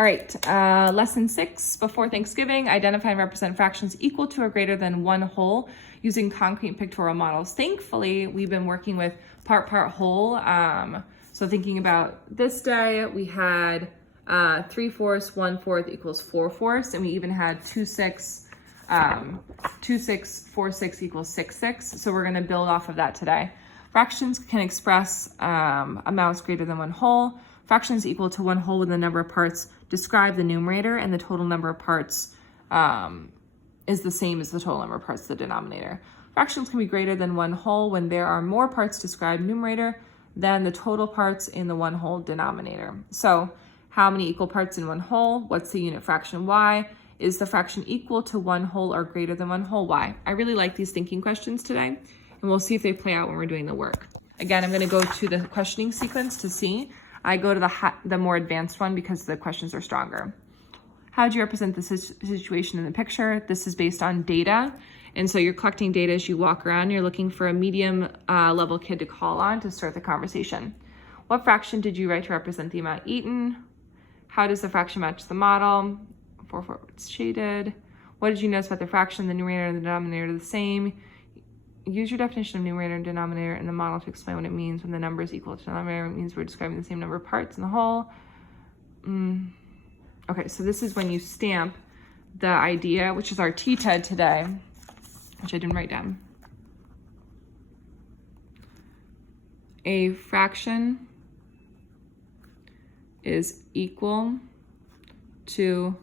All right, lesson 6, before Thanksgiving, identify and represent fractions equal to or greater than one whole using concrete pictorial models. Thankfully, we've been working with part, whole. So thinking about this day, we had 3/4, 1/4 equals 4/4, and we even had 2/6, 2/6, 4/6 equals 6/6. So we're gonna build off of that today. Fractions can express amounts greater than one whole. Fractions equal to one whole when the number of parts describe the numerator and the total number of parts is the same as the total number of parts, the denominator. Fractions can be greater than one whole when there are more parts described numerator than the total parts in the one whole denominator. So how many equal parts in one whole? What's the unit fraction y? Is the fraction equal to one whole or greater than one whole y? I really like these thinking questions today, and we'll see if they play out when we're doing the work. Again, I'm going to go to the questioning sequence to see. I go to the more advanced one because the questions are stronger. How do you represent the situation in the picture? This is based on data. And so you're collecting data as you walk around. You're looking for a medium level kid to call on to start the conversation. What fraction did you write to represent the amount eaten? How does the fraction match the model? 4/4, it's shaded. What did you notice about the fraction? The numerator and the denominator are the same. Use your definition of numerator and denominator in the model to explain what it means when the number is equal to the denominator. It means we're describing the same number of parts in the whole. Okay, so this is when you stamp the idea, which is our T-TED today, which I didn't write down. A fraction is equal to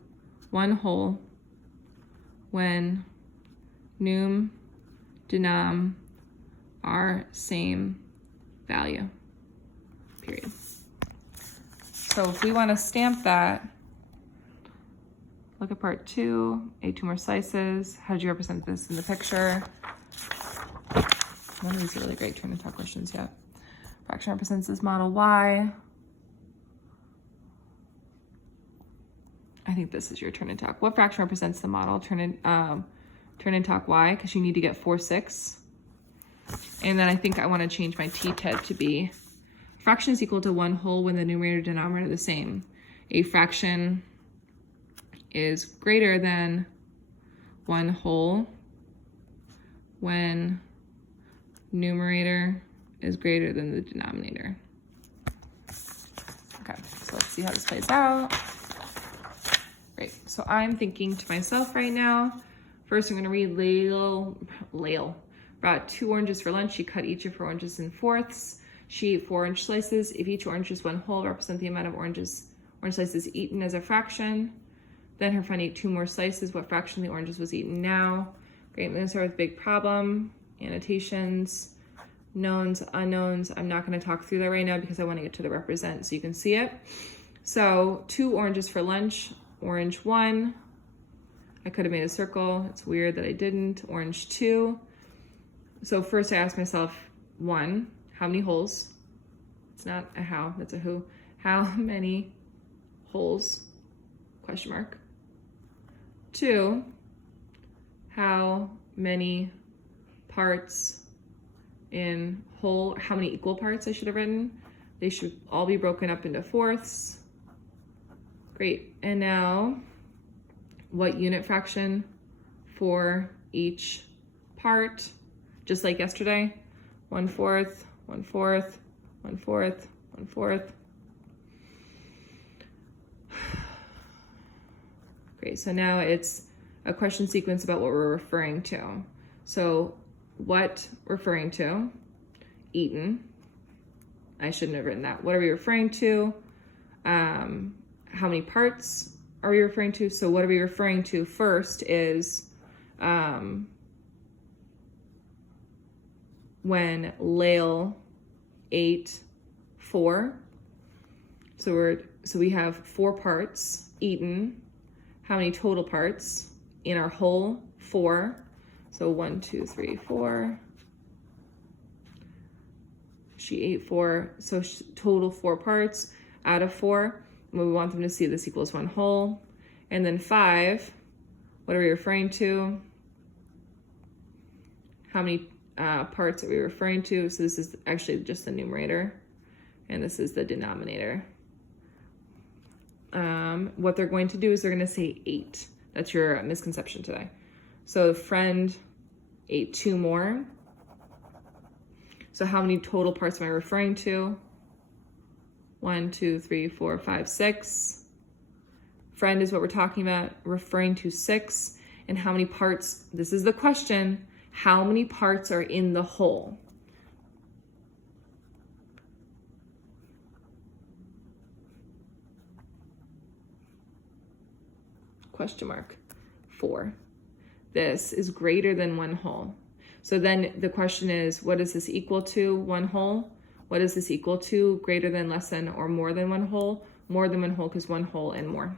one whole when num, denom are same value, period. So if we want to stamp that, look at part 2, ate 2 more slices. How did you represent this in the picture? None of these are really great turn and talk questions yet. Fraction represents this model y. I think this is your turn and talk. What fraction represents the model turn and talk y? Because you need to get 4/6. And then I think I want to change my T-TED to be fraction is equal to one whole when the numerator and denominator are the same. A fraction is greater than one whole when numerator is greater than the denominator. Okay, so let's see how this plays out. Great, so I'm thinking to myself right now, first I'm gonna read Lael brought 2 oranges for lunch. She cut each of her oranges in fourths. She ate 4 orange slices. If each orange is one whole, represent the amount of orange slices eaten as a fraction. Then her friend ate 2 more slices. What fraction of the oranges was eaten now? Great, I'm gonna start with big problem, annotations, knowns, unknowns. I'm not gonna talk through that right now because I wanna get to the represent so you can see it. So 2 oranges for lunch, orange 1. I could have made a circle. It's weird that I didn't. Orange 2. So first I asked myself, 1, how many holes? It's not a how, that's a who. How many holes? Question mark. 2, how many parts in whole, how many equal parts I should have written? They should all be broken up into fourths. Great, and now what unit fraction for each part? Just like yesterday, 1/4, 1/4, 1/4, 1/4. Great, so now it's a question sequence about what we're referring to. So what referring to? Eaten. I shouldn't have written that. What are we referring to? How many parts are we referring to? So what are we referring to first is when Lael ate 4. So we have 4 parts eaten. How many total parts in our whole? 4. So 1, 2, 3, 4. She ate 4, so total 4 parts out of 4. And we want them to see this equals one whole. And then 5, what are we referring to? How many parts are we referring to? So this is actually just the numerator, and this is the denominator. what they're going to do is they're going to say 8. That's your misconception today. So friend ate 2 more. So how many total parts am I referring to? 1, 2, 3, 4, 5, 6. Friend is what we're talking about, referring to 6. And how many parts, this is the question, how many parts are in the whole? Question mark. 4. This is greater than 1 whole. So then the question is, what is this equal to? 1 whole? What is this equal to? Greater than, less than, or more than 1 whole? More than 1 whole because 1 whole and more.